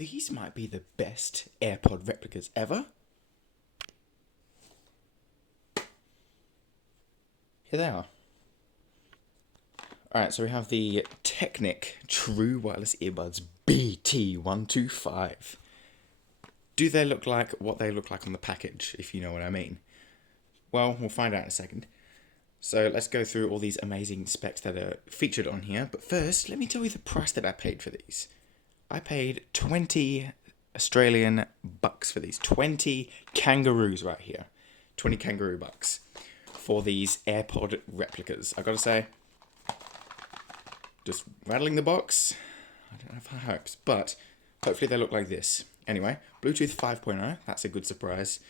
These might be the best AirPod replicas ever. Here they are. Alright, so we have the Technic True Wireless Earbuds BT125. Do they look like what they look like on the package, if you know what I mean? Well, we'll find out in a second. So let's go through all these amazing specs that are featured on here. But first, let me tell you the price that I paid for these. I paid 20 Australian bucks for these. 20 kangaroos right here. 20 kangaroo bucks for these AirPod replicas. I gotta say, just rattling the box, I don't have high hopes, but hopefully they look like this. Anyway, Bluetooth 5.0, that's a good surprise.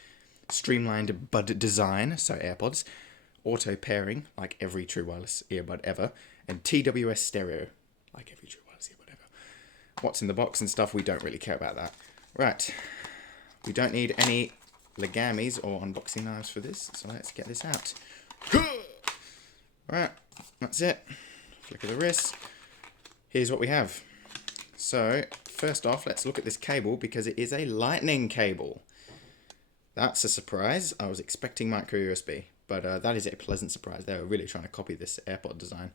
Streamlined bud design, so AirPods. Auto pairing, like every true wireless earbud ever. And TWS stereo, like every true wireless earbud ever. What's in the box and stuff, we don't really care about that. Right, we don't need any legamis or unboxing knives for this, so let's get this out. Right, that's it. Flick of the wrist. Here's what we have. So, first off, let's look at this cable because it is a lightning cable. That's a surprise. I was expecting micro USB, but that is a pleasant surprise. They were really trying to copy this AirPod design.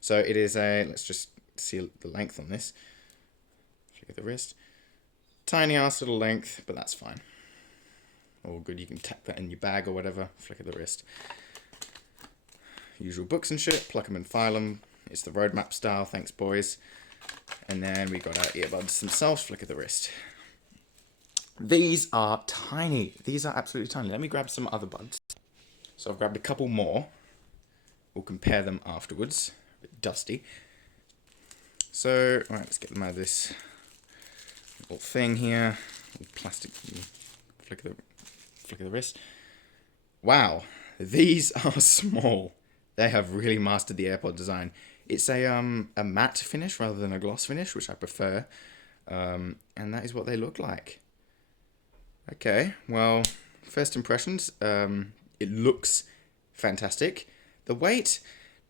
So it is a, let's just see the length on this. Flick of the wrist. Tiny ass little length, but that's fine. All good, you can tap that in your bag or whatever. Flick of the wrist. Usual books and shit, pluck them and file them. It's the roadmap style, thanks boys. And then we got our earbuds themselves, flick of the wrist. These are tiny. These are absolutely tiny. Let me grab some other buds. So I've grabbed a couple more. We'll compare them afterwards. A bit dusty. So, alright, let's get them out of this little thing here. Little plastic flick of the wrist. Wow, these are small. They have really mastered the AirPod design. It's a matte finish rather than a gloss finish, which I prefer. And that is what they look like. Okay, well, first impressions, it looks fantastic. The weight,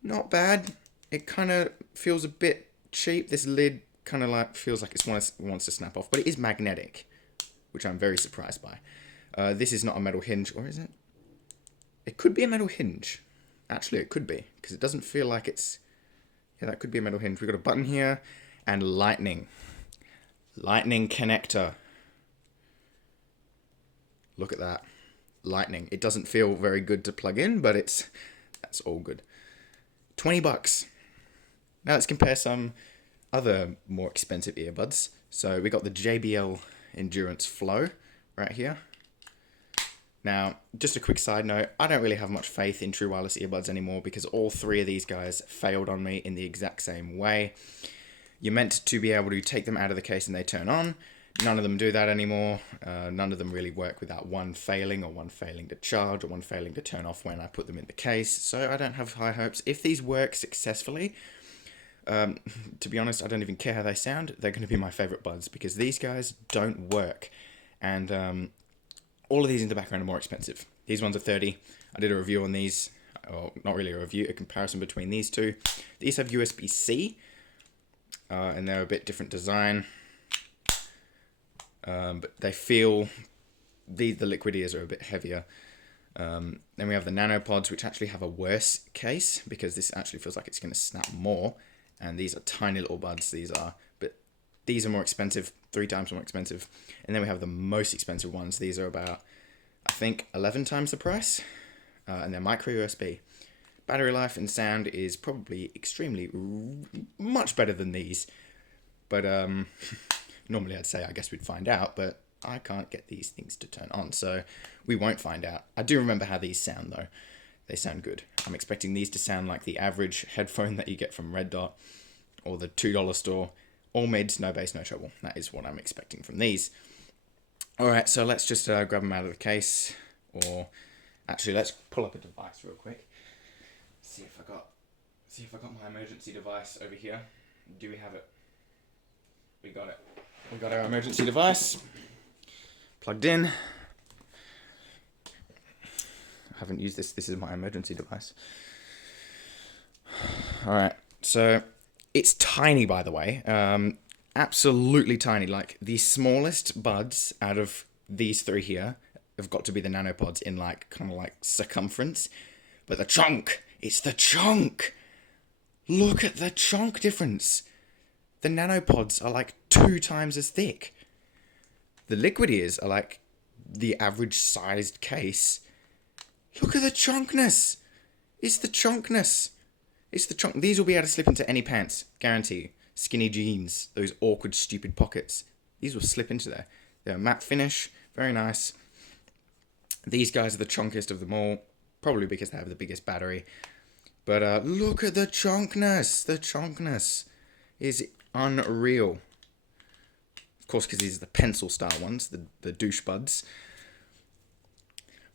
not bad. It kind of feels a bit cheap. This lid kind of like feels like it wants to snap off, but it is magnetic, which I'm very surprised by. This is not a metal hinge, or is it? It could be a metal hinge. Actually, it could be, because it doesn't feel like it's... Yeah, that could be a metal hinge. We've got a button here, and lightning. Lightning connector. Look at that. Lightning. It doesn't feel very good to plug in, but that's all good. 20 bucks. Now let's compare some other more expensive earbuds. So we got the JBL Endurance Flow right here. Now, just a quick side note, I don't really have much faith in true wireless earbuds anymore because all three of these guys failed on me in the exact same way. You're meant to be able to take them out of the case and they turn on. None of them do that anymore. None of them really work without one failing, or one failing to charge, or one failing to turn off when I put them in the case. So I don't have high hopes. If these work successfully, to be honest, I don't even care how they sound. They're going to be my favorite buds because these guys don't work. And all of these in the background are more expensive. These ones are 30. I did a review on these. Or not really a review, a comparison between these two. These have USB-C. And they're a bit different design. But they feel... The liquid ears are a bit heavier. Then we have the nanopods, which actually have a worse case. Because this actually feels like it's going to snap more. And these are tiny little buds. But these are more expensive. 3 times more expensive. And then we have the most expensive ones. These are about, I think, 11 times the price. And they're micro USB. Battery life and sound is probably extremely much better than these. But normally I'd say I guess we'd find out. But I can't get these things to turn on. So we won't find out. I do remember how these sound though. They sound good. I'm expecting these to sound like the average headphone that you get from Red Dot. Or the $2 store. All mids, no bass, no treble. That is what I'm expecting from these. Alright, so let's just grab them out of the case. Or, actually, let's pull up a device real quick. See if I got my emergency device over here. Do we have it? We got it. We got our emergency device. Plugged in. I haven't used this. This is my emergency device. Alright, so... It's tiny, by the way. absolutely tiny. Like, the smallest buds out of these three here have got to be the nanopods in, like, kind of like circumference. But the chunk, it's the chunk. Look at the chunk difference. The nanopods are like 2 times as thick. The liquid ears are like the average sized case. Look at the chunkness. It's the chunkness. It's the chunk. These will be able to slip into any pants, guarantee you. Skinny jeans, those awkward, stupid pockets. These will slip into there. They're a matte finish, very nice. These guys are the chunkiest of them all, probably because they have the biggest battery. But look at the chunkness. The chunkness is unreal. Of course, because these are the pencil style ones, the douche buds.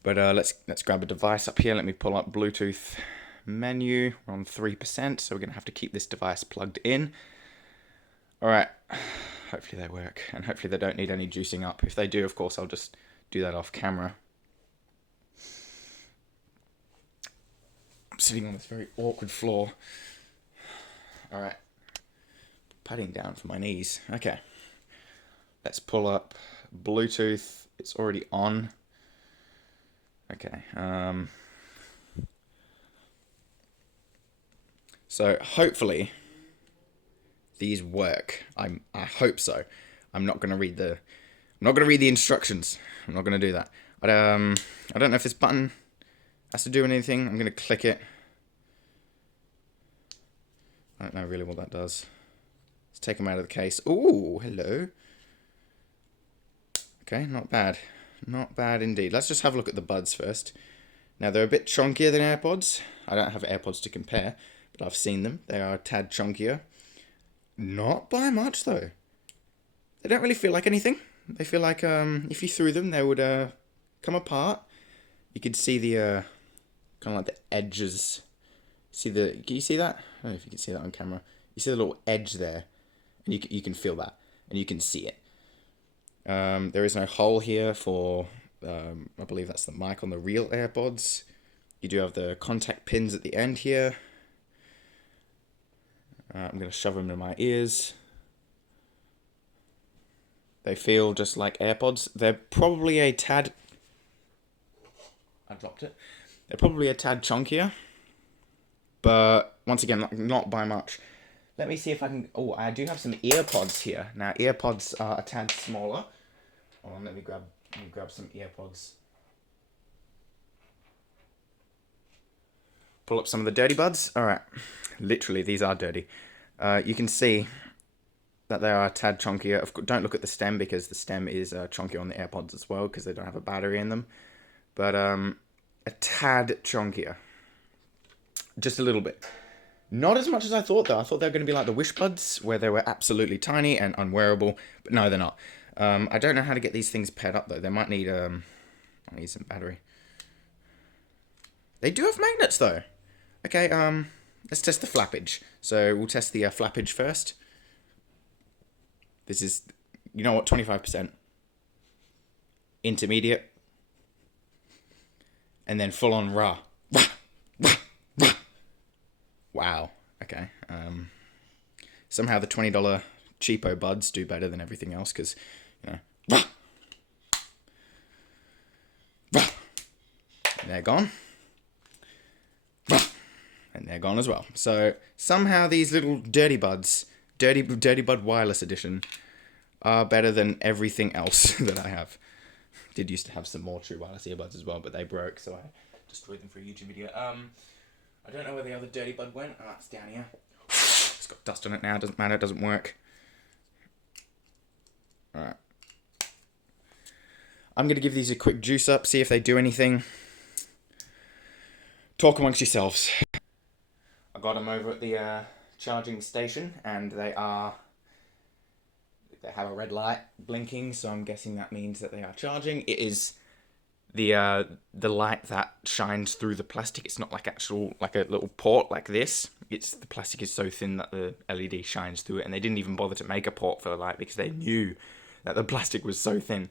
But let's grab a device up here. Let me pull up Bluetooth menu. We're on 3%, so we're going to have to keep this device plugged in. All right. Hopefully they work, and hopefully they don't need any juicing up. If they do, of course, I'll just do that off camera. I'm sitting on this very awkward floor. All right. Padding down for my knees. Okay. Let's pull up Bluetooth. It's already on. Okay. So hopefully these work. I hope so. I'm not gonna read the instructions. I'm not gonna do that. I don't know if this button has to do anything. I'm gonna click it. I don't know really what that does. Let's take them out of the case. Ooh, hello. Okay, not bad. Not bad indeed. Let's just have a look at the buds first. Now, they're a bit chunkier than AirPods. I don't have AirPods to compare, but I've seen them. They are a tad chunkier. Not by much, though. They don't really feel like anything. They feel like if you threw them, they would come apart. You could see the kind of like the edges. Can you see that? I don't know if you can see that on camera. You see the little edge there, and you can feel that, and you can see it. There is no hole here for, I believe that's the mic on the real AirPods. You do have the contact pins at the end here. I'm going to shove them in my ears. They feel just like AirPods. They're probably a tad... I dropped it. They're probably a tad chunkier. But, once again, not by much. Let me see if I can... Oh, I do have some earpods here. Now, earpods are a tad smaller. Hold on, let me grab some earpods. Pull up some of the dirty buds. All right. Literally, these are dirty. You can see that they are a tad chunkier. Don't look at the stem, because the stem is chunky on the AirPods as well, because they don't have a battery in them. But a tad chunkier. Just a little bit. Not as much as I thought, though. I thought they were going to be like the Wish Buds, where they were absolutely tiny and unwearable. But no, they're not. I don't know how to get these things paired up, though. They might need some battery. They do have magnets, though. Okay, let's test the flappage. So we'll test the flappage first. This is, you know what, 25%. Intermediate. And then full on rah. Rah, rah, rah. Wow. Okay. Somehow the $20 cheapo buds do better than everything else, because, you know, rah, rah. And they're gone. Rah. And they're gone as well. So somehow these little dirty buds, dirty bud wireless edition, are better than everything else that I have. Did used to have some more true wireless earbuds as well, but they broke, so I destroyed them for a YouTube video. I don't know where the other dirty bud went. Oh, it's down here. It's got dust on it now. Doesn't matter. It doesn't work. Alright. I'm going to give these a quick juice up, see if they do anything. Talk amongst yourselves. I got them over at the charging station, and they have a red light blinking, so I'm guessing that means that they are charging. It is the light that shines through the plastic. It's not like a little port like this. The plastic is so thin that the LED shines through it, and they didn't even bother to make a port for the light because they knew that the plastic was so thin.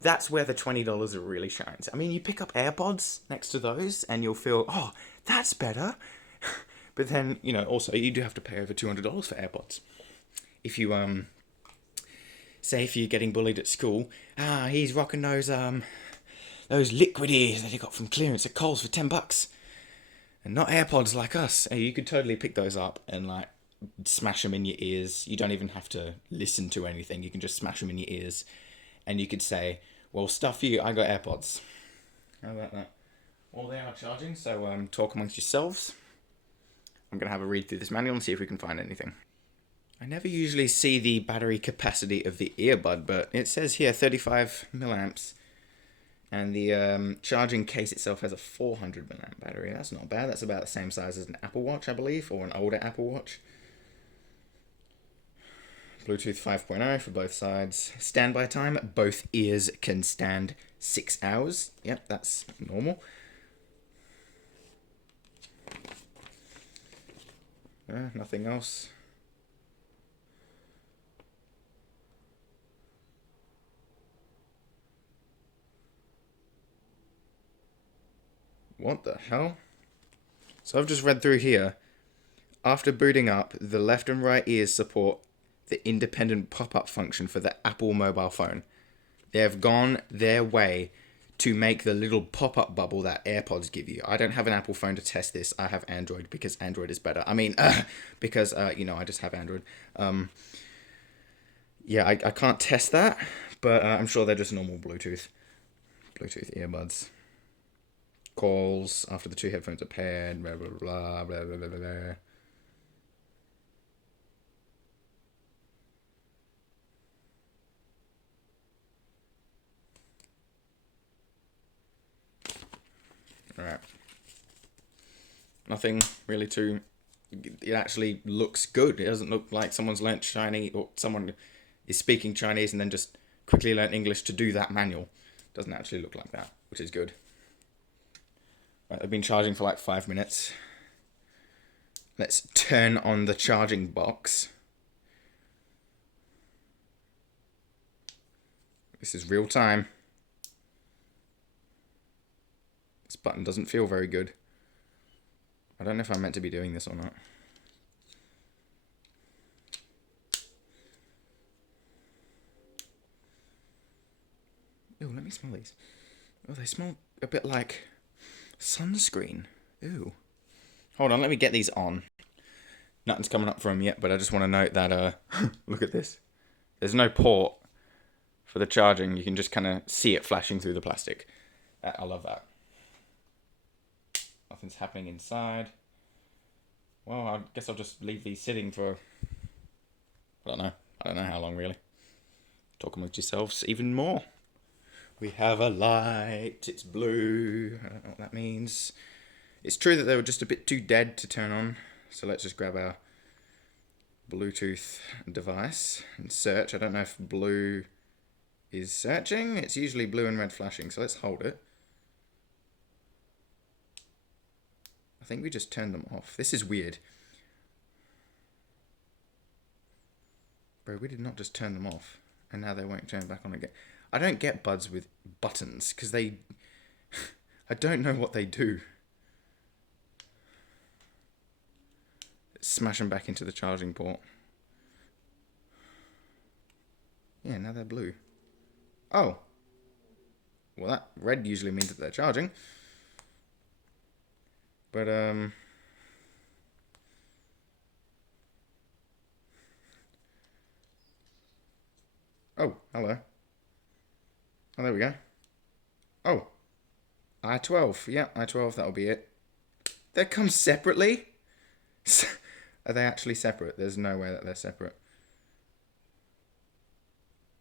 That's where the $20 really shines. I mean, you pick up AirPods next to those, and you'll feel, oh, that's better. But then, also, you do have to pay over $200 for AirPods. If you say if you're getting bullied at school, he's rocking those liquid ears that he got from clearance at Coles for $10, and not AirPods like us. You could totally pick those up and like smash them in your ears. You don't even have to listen to anything. You can just smash them in your ears, and you could say, "Well, stuff you, I got AirPods." How about that? Well, they are charging, so talk amongst yourselves. I'm going to have a read through this manual and see if we can find anything. I never usually see the battery capacity of the earbud, but it says here 35 milliamps. And the charging case itself has a 400 milliamp battery. That's not bad. That's about the same size as an Apple Watch, I believe, or an older Apple Watch. Bluetooth 5.0 for both sides. Standby time, both ears can stand 6 hours. Yep, that's normal. Nothing else. What the hell? So I've just read through here. After booting up, the left and right ears support the independent pop-up function for the Apple mobile phone. They have gone their way to make the little pop-up bubble that AirPods give you. I don't have an Apple phone to test this. I have Android because Android is better. I mean, because, I just have Android. Yeah, I can't test that, but I'm sure they're just normal Bluetooth earbuds. Calls after the two headphones are paired, blah, blah, blah, blah, blah, blah, blah. Alright. Nothing really too... It actually looks good. It doesn't look like someone's learnt Chinese, or someone is speaking Chinese and then just quickly learnt English to do that manual. It doesn't actually look like that, which is good. Right, I've been charging for like 5 minutes. Let's turn on the charging box. This is real time. This button doesn't feel very good. I don't know if I'm meant to be doing this or not. Ew, let me smell these. Oh, they smell a bit like sunscreen. Ew. Hold on, let me get these on. Nothing's coming up for them yet, but I just want to note that, look at this. There's no port for the charging. You can just kind of see it flashing through the plastic. I love that. Nothing's happening inside. Well, I guess I'll just leave these sitting for... I don't know how long, really. Talk amongst yourselves even more. We have a light. It's blue. I don't know what that means. It's true that they were just a bit too dead to turn on. So let's just grab our Bluetooth device and search. I don't know if blue is searching. It's usually blue and red flashing. So let's hold it. I think we just turned them off. This is weird. Bro, we did not just turn them off. And now they won't turn back on again. I don't get buds with buttons, because they... I don't know what they do. Let's smash them back into the charging port. Yeah, now they're blue. Oh. Well, that red usually means that they're charging. But, oh, hello. Oh, there we go. Oh. I-12. Yeah, I-12, that'll be it. That comes separately? Are they actually separate? There's no way that they're separate.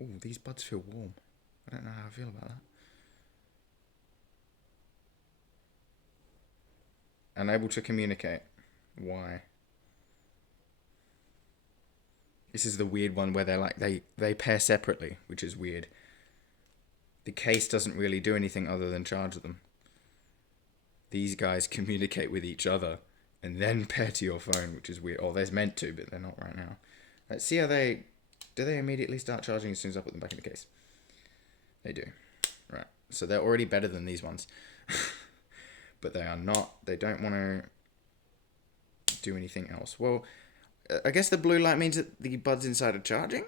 Oh, these buds feel warm. I don't know how I feel about that. Unable to communicate. Why? This is the weird one where they're like, they pair separately, which is weird. The case doesn't really do anything other than charge them. These guys communicate with each other and then pair to your phone, which is weird. Oh, they're meant to, but they're not right now. Let's see how they... Do they immediately start charging as soon as I put them back in the case? They do. Right. So they're already better than these ones. But they are not. They don't want to do anything else. Well, I guess the blue light means that the buds inside are charging?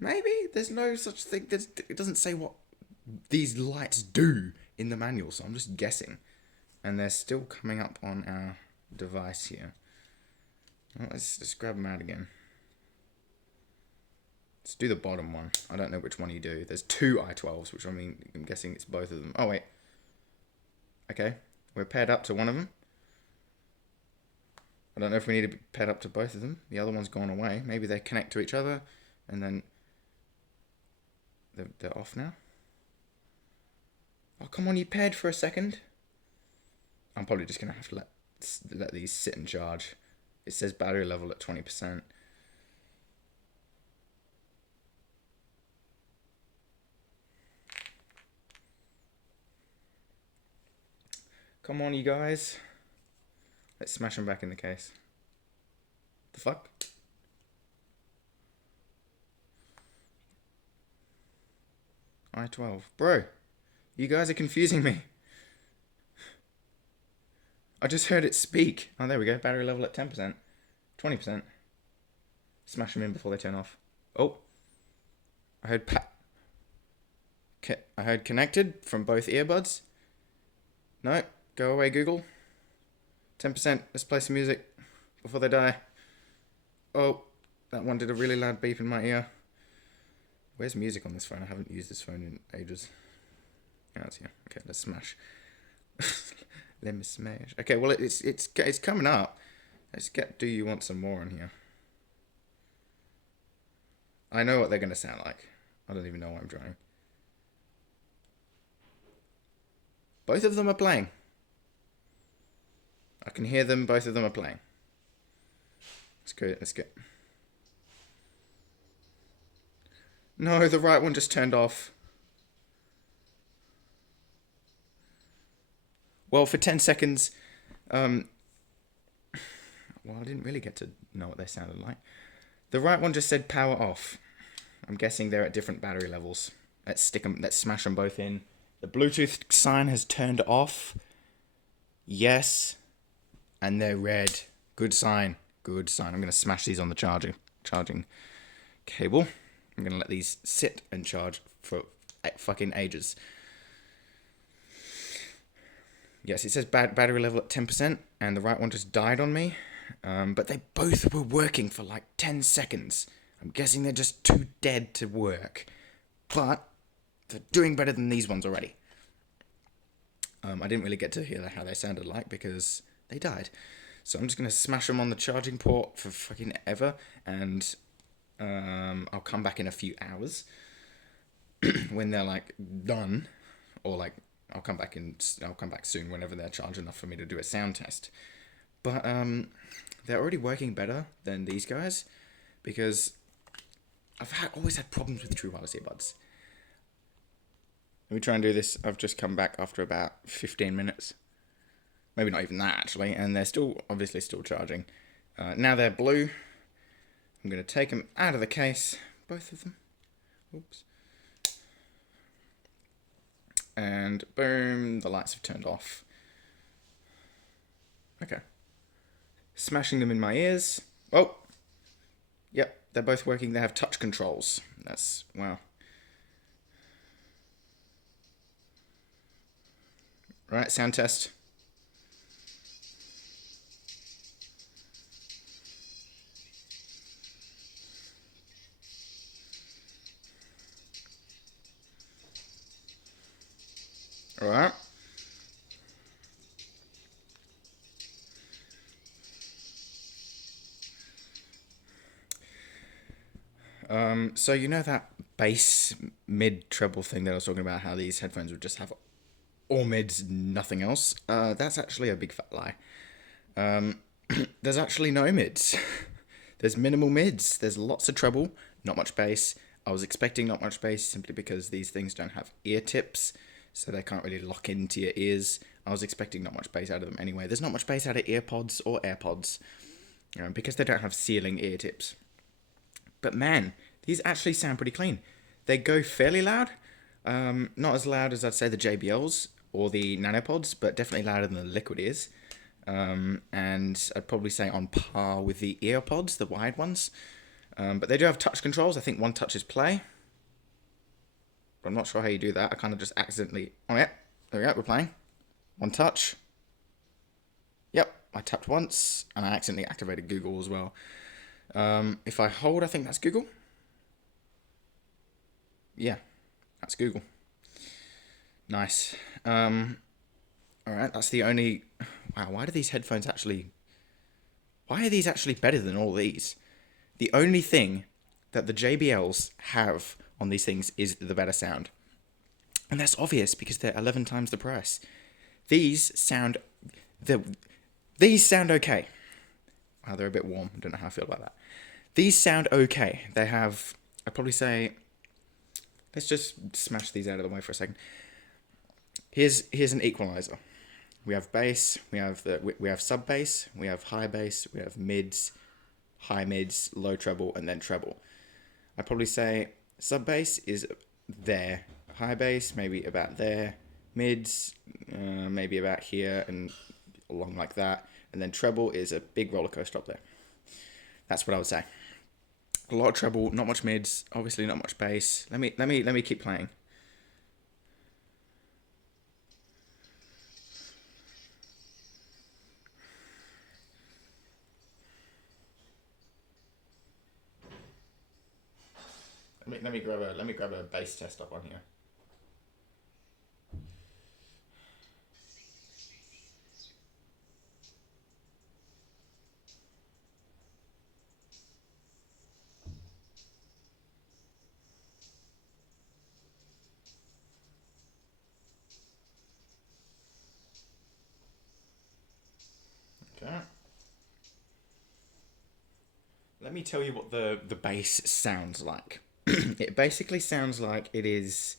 Maybe there's no such thing. It doesn't say what these lights do in the manual, so I'm just guessing. And they're still coming up on our device here. Well, let's just grab them out again. Let's do the bottom one. I don't know which one you do. There's two i12s, which I'm guessing it's both of them. Oh, wait. Okay. We're paired up to one of them. I don't know if we need to be paired up to both of them. The other one's gone away. Maybe they connect to each other, and then they're off now. Oh, come on, you paired for a second. I'm probably just going to have to let these sit and charge. It says battery level at 20%. Come on, you guys. Let's smash them back in the case. The fuck? i12. Bro, you guys are confusing me. I just heard it speak. Oh, there we go. Battery level at 10%. 20%. Smash them in before they turn off. Oh. I heard connected from both earbuds. No. Go away, Google. 10%. Let's play some music before they die. Oh. That one did a really loud beep in my ear. Where's music on this phone? I haven't used this phone in ages. Oh, it's here. Okay, let's smash. Let me smash. Okay, well, it's coming up. Let's get Do You Want Some More in here. I know what they're going to sound like. I don't even know what I'm trying. Both of them are playing. I can hear them. Both of them are playing. Let's go. Let's get... No, the right one just turned off. Well, for 10 seconds, well, I didn't really get to know what they sounded like. The right one just said power off. I'm guessing they're at different battery levels. Let's smash them both in. The Bluetooth sign has turned off. Yes. And they're red. Good sign. Good sign. I'm going to smash these on the charging cable. I'm going to let these sit and charge for fucking ages. Yes, it says battery level at 10%, and the right one just died on me. But they both were working for like 10 seconds. I'm guessing they're just too dead to work. But they're doing better than these ones already. I didn't really get to hear how they sounded like because they died. So I'm just going to smash them on the charging port for fucking ever. And I'll come back in a few hours when they're like done. Or like... I'll come back soon whenever they're charged enough for me to do a sound test. But they're already working better than these guys because I've always had problems with true wireless earbuds. Let me try and do this. I've just come back after about 15 minutes. Maybe not even that actually, and they're obviously still charging. Now they're blue. I'm going to take them out of the case, both of them. Oops. And boom, the lights have turned off. Okay. Smashing them in my ears. Oh! Yep, they're both working. They have touch controls. That's, wow. Right, sound test. Alright. So you know that bass mid treble thing that I was talking about, how these headphones would just have all mids, nothing else? That's actually a big fat lie. There's actually no mids. There's minimal mids. There's lots of treble, not much bass. I was expecting not much bass simply because these things don't have ear tips, so they can't really lock into your ears. I was expecting not much bass out of them anyway. There's not much bass out of Earpods or Airpods because they don't have sealing ear tips. But man, these actually sound pretty clean. They go fairly loud. Not as loud as I'd say the JBLs or the Nanopods, but definitely louder than the Liquid is. And I'd probably say on par with the Earpods, the wide ones. But they do have touch controls. I think one touch is play. But I'm not sure how you do that. I kind of just accidentally... Oh, yeah. There we go. We're playing. One touch. Yep. I tapped once, and I accidentally activated Google as well. If I hold, I think that's Google. Yeah. That's Google. Nice. Alright, that's the only... Wow, why do these headphones actually... Why are these actually better than all these? The only thing that the JBLs have on these things is the better sound. And that's obvious because they're 11 times the price. These sound... These sound okay. Wow, they're a bit warm. I don't know how I feel about that. These sound okay. They have... I'd probably say... Let's just smash these out of the way for a second. Here's an equalizer. We have bass, we have sub bass, we have high bass, we have mids, high mids, low treble, and then treble. I'd probably say sub bass is there, high bass maybe about there, mids maybe about here and along like that, and then treble is a big roller coaster up there. That's what I would say. A lot of treble, not much mids, obviously not much bass. Let me keep playing. Let me grab a bass test up on here. Okay. Let me tell you what the bass sounds like. It basically sounds like it is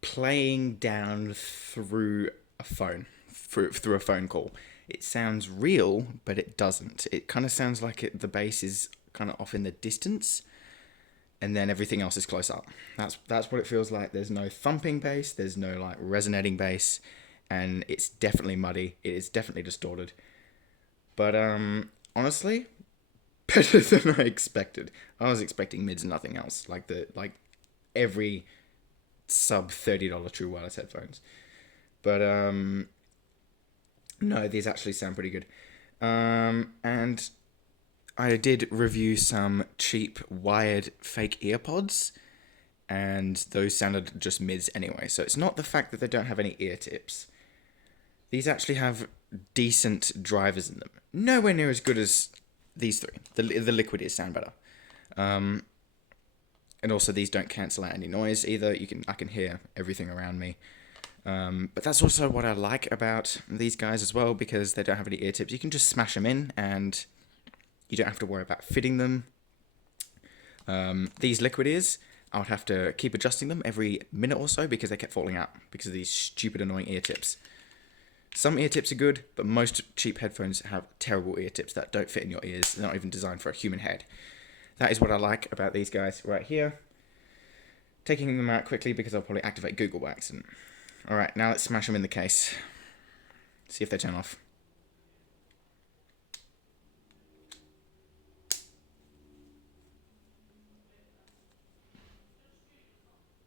playing down through a phone, through a phone call. It sounds real, but it doesn't. It kind of sounds like the bass is kind of off in the distance, and then everything else is close up. That's what it feels like. There's no thumping bass, there's no like resonating bass, and it's definitely muddy. It is definitely distorted. But honestly, better than I expected. I was expecting mids and nothing else, like every sub $30 true wireless headphones. But no, these actually sound pretty good. And I did review some cheap wired fake earpods, and those sounded just mids anyway. So it's not the fact that they don't have any ear tips. These actually have decent drivers in them. Nowhere near as good as these three. The liquid ears sound better. And also these don't cancel out any noise either. I can hear everything around me. But that's also what I like about these guys as well, because they don't have any ear tips. You can just smash them in and you don't have to worry about fitting them. These liquid ears, I would have to keep adjusting them every minute or so because they kept falling out because of these stupid annoying ear tips. Some ear tips are good, but most cheap headphones have terrible ear tips that don't fit in your ears. They're not even designed for a human head. That is what I like about these guys right here. Taking them out quickly because I'll probably activate Google by accident. Alright, now let's smash them in the case. See if they turn off.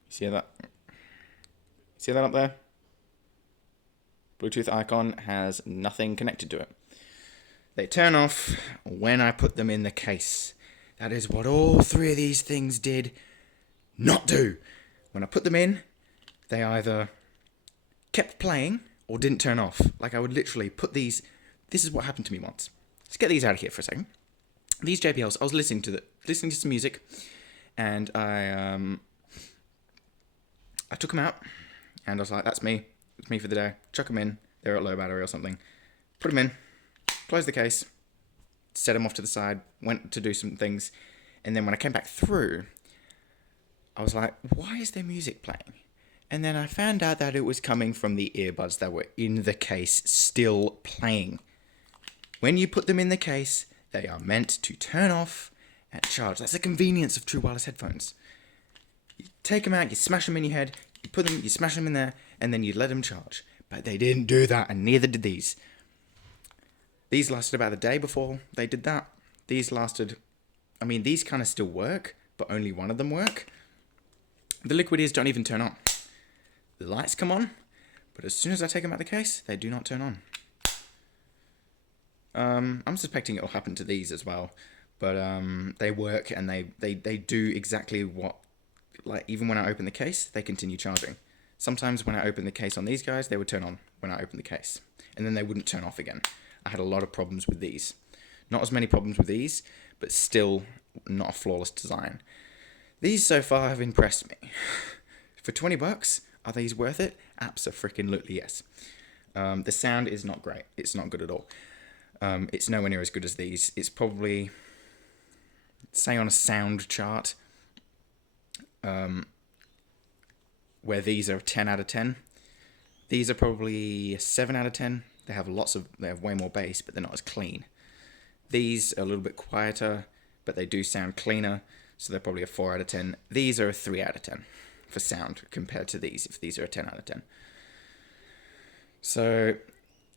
See that? See that up there? Bluetooth icon has nothing connected to it. They turn off when I put them in the case. That is what all three of these things did not do. When I put them in, they either kept playing or didn't turn off. Like I would literally put these... This is what happened to me once. Let's get these out of here for a second. These JBLs, I was listening to some music, and I took them out, and I was like, that's me. It's me for the day. Chuck them in. They're at low battery or something. Put them in. Close the case. Set them off to the side. Went to do some things. And then when I came back through, I was like, why is there music playing? And then I found out that it was coming from the earbuds that were in the case still playing. When you put them in the case, they are meant to turn off and charge. That's the convenience of true wireless headphones. You take them out, you smash them in your head, you smash them in there, and then you let them charge. But they didn't do that, and neither did these. These lasted about a day before they did that. These lasted I mean, these kind of still work, but only one of them work. The liquid ears don't even turn on. The lights come on, but as soon as I take them out of the case, they do not turn on. I'm suspecting it'll happen to these as well, but they work and they do exactly what, like, even when I open the case, they continue charging. Sometimes when I open the case on these guys, they would turn on when I open the case, and then they wouldn't turn off again. I had a lot of problems with these. Not as many problems with these, but still not a flawless design. These so far have impressed me. For 20 bucks, are these worth it? Abso-freaking-lutely yes. The sound is not great. It's not good at all. It's nowhere near as good as these. It's probably, say on a sound chart, where these are 10 out of 10. These are probably a 7 out of 10. They have way more bass, but they're not as clean. These are a little bit quieter, but they do sound cleaner, so they're probably a 4 out of 10. These are a 3 out of 10 for sound compared to these, if these are a 10 out of 10. So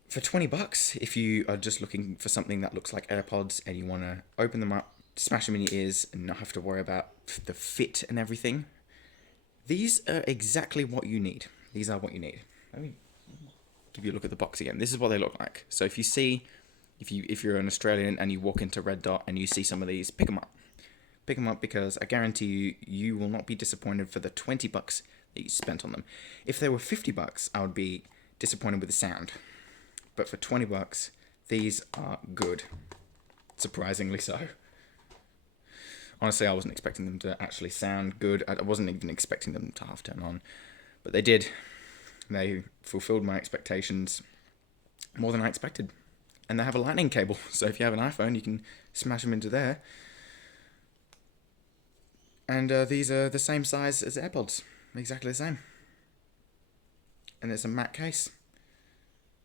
for 20 bucks, if you are just looking for something that looks like AirPods and you want to open them up, smash them in your ears, and not have to worry about the fit and everything, these are exactly what you need. These are what you need. Let me give you a look at the box again. This is what they look like. So if you see, if you're an Australian and you walk into Red Dot and you see some of these, pick them up. Pick them up, because I guarantee you will not be disappointed for the 20 bucks that you spent on them. If they were 50 bucks, I would be disappointed with the sound. But for 20 bucks, these are good. Surprisingly so. Honestly, I wasn't expecting them to actually sound good. I wasn't even expecting them to half turn on. But they did. They fulfilled my expectations more than I expected. And they have a lightning cable, so if you have an iPhone, you can smash them into there. And these are the same size as AirPods. Exactly the same. And it's a matte case.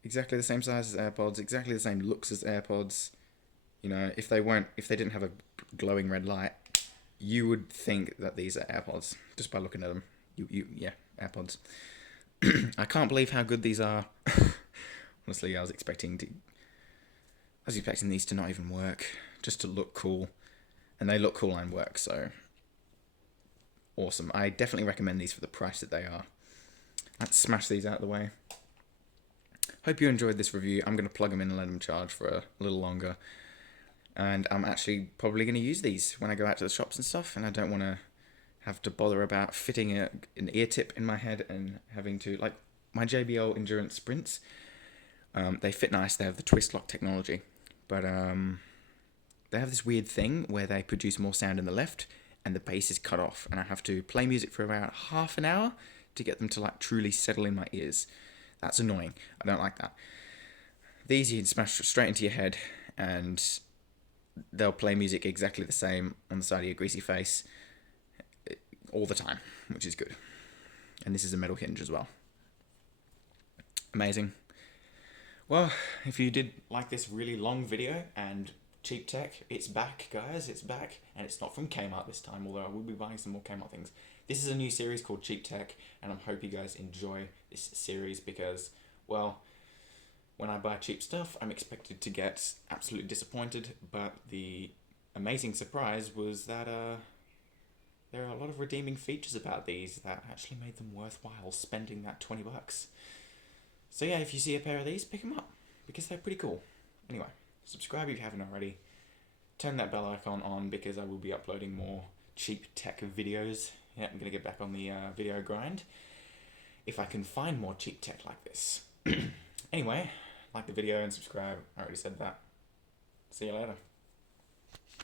Exactly the same size as AirPods, exactly the same looks as AirPods. You know, if they didn't have a glowing red light, you would think that these are AirPods just by looking at them. Yeah, AirPods. I can't believe how good these are. Honestly, I was expecting these to not even work, just to look cool, and they look cool and work. So awesome. I definitely recommend these for the price that they are. Let's smash these out of the way. Hope you enjoyed this review. I'm going to plug them in and let them charge for a little longer. And I'm actually probably going to use these when I go out to the shops and stuff, and I don't want to have to bother about fitting an ear tip in my head and having to, like my JBL Endurance Sprints, they fit nice. They have the twist lock technology, but they have this weird thing where they produce more sound in the left and the bass is cut off, and I have to play music for about half an hour to get them to like truly settle in my ears. That's annoying. I don't like that. These you can smash straight into your head and they'll play music exactly the same on the side of your greasy face all the time, which is good. And this is a metal hinge as well. Amazing. Well, if you did like this really long video and cheap tech, it's back, guys. It's back, and it's not from Kmart this time, although I will be buying some more Kmart things. This is a new series called Cheap Tech, and I hope you guys enjoy this series because, well, when I buy cheap stuff, I'm expected to get absolutely disappointed, but the amazing surprise was that there are a lot of redeeming features about these that actually made them worthwhile spending that 20 bucks. So yeah, if you see a pair of these, pick them up, because they're pretty cool. Anyway, subscribe if you haven't already. Turn that bell icon on, because I will be uploading more cheap tech videos. Yeah, I'm going to get back on the video grind, if I can find more cheap tech like this. Anyway, like the video and subscribe. I already said that. See you later.